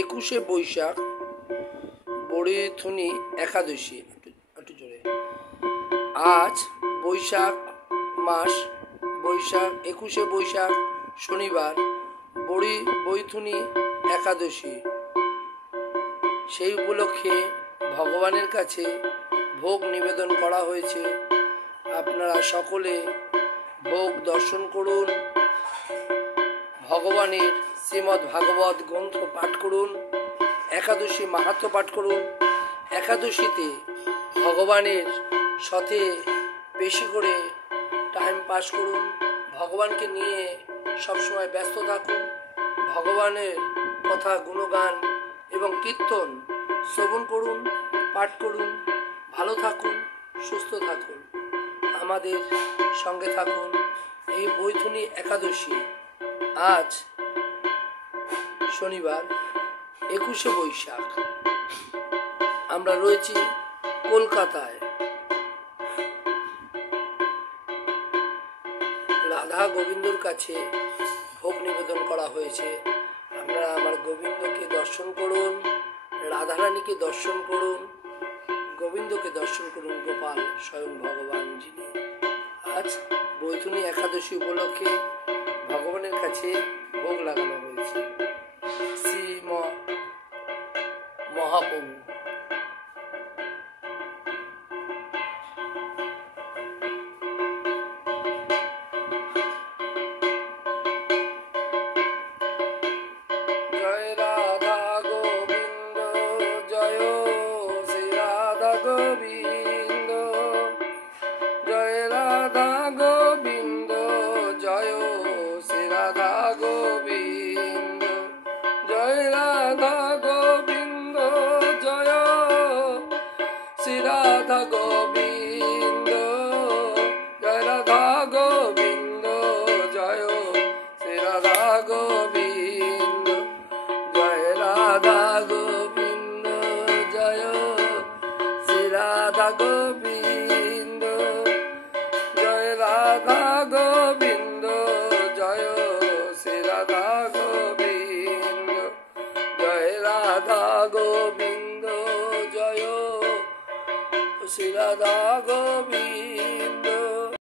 একুশে বৈশাখ বড়িথুনি একাদশী। একটু জোরে। আজ বৈশাখ মাস, একুশে বৈশাখ শনিবার, বৈথুনি একাদশী। সেই উপলক্ষে ভগবানের কাছে ভোগ নিবেদন করা হয়েছে। আপনারা সকলে ভোগ দর্শন করুন, ভগবানের শ্রীমদ্ ভাগবত গ্রন্থ পাঠ করুন, একাদশী মাহাত্ম্য পাঠ করুন। একাদশীতে ভগবানের সাথে বেশি করে টাইম পাস করুন, ভগবানকে নিয়ে সবসময় ব্যস্ত থাকুন, ভগবানের কথা গুণগান এবং কীর্তন শ্রবণ করুন, পাঠ করুন। ভালো থাকুন, সুস্থ থাকুন, আমাদের সঙ্গে থাকুন। এই বৈথুনি একাদশী আজ শনিবার, একুশে বৈশাখ। আমরা রয়েছি কলকাতায়। রাধা গোবিন্দর কাছে ভোগ নিবেদন করা হয়েছে। আপনারা আমার গোবিন্দকে দর্শন করুন, রাধারানীকে দর্শন করুন, গোবিন্দকে দর্শন করুন। গোপাল স্বয়ং ভগবান যিনি। আজ বৈথুনি একাদশী উপলক্ষে ভগবানের কাছে ভোগ লাগানো হয়েছে। শ্রী মহাপ্রভু জয় রাধা গোবিন্দ, জয় শ্রী রাধা গোবিন্দ, জয় রাধা গোবিন্দ, জয় শ্রী রাধা গোবিন্দ, জয় রাধা গোবিন্দ, জয় শ্রী রাধা গোবিন্দ, জয় রাধা গোবিন্দ, জয় শ্রী রাধা গোবিন্দ, জয় রাধা গোবিন্দ, জয় শ্রী রাধা গোবিন্দ, জয় রাধা গোবিন্দ, জয় শ্রী রাধা গোবিন্দ, জয় রাধা গোবিন্দ, জয় শ্রী রাধা গোবিন্দ।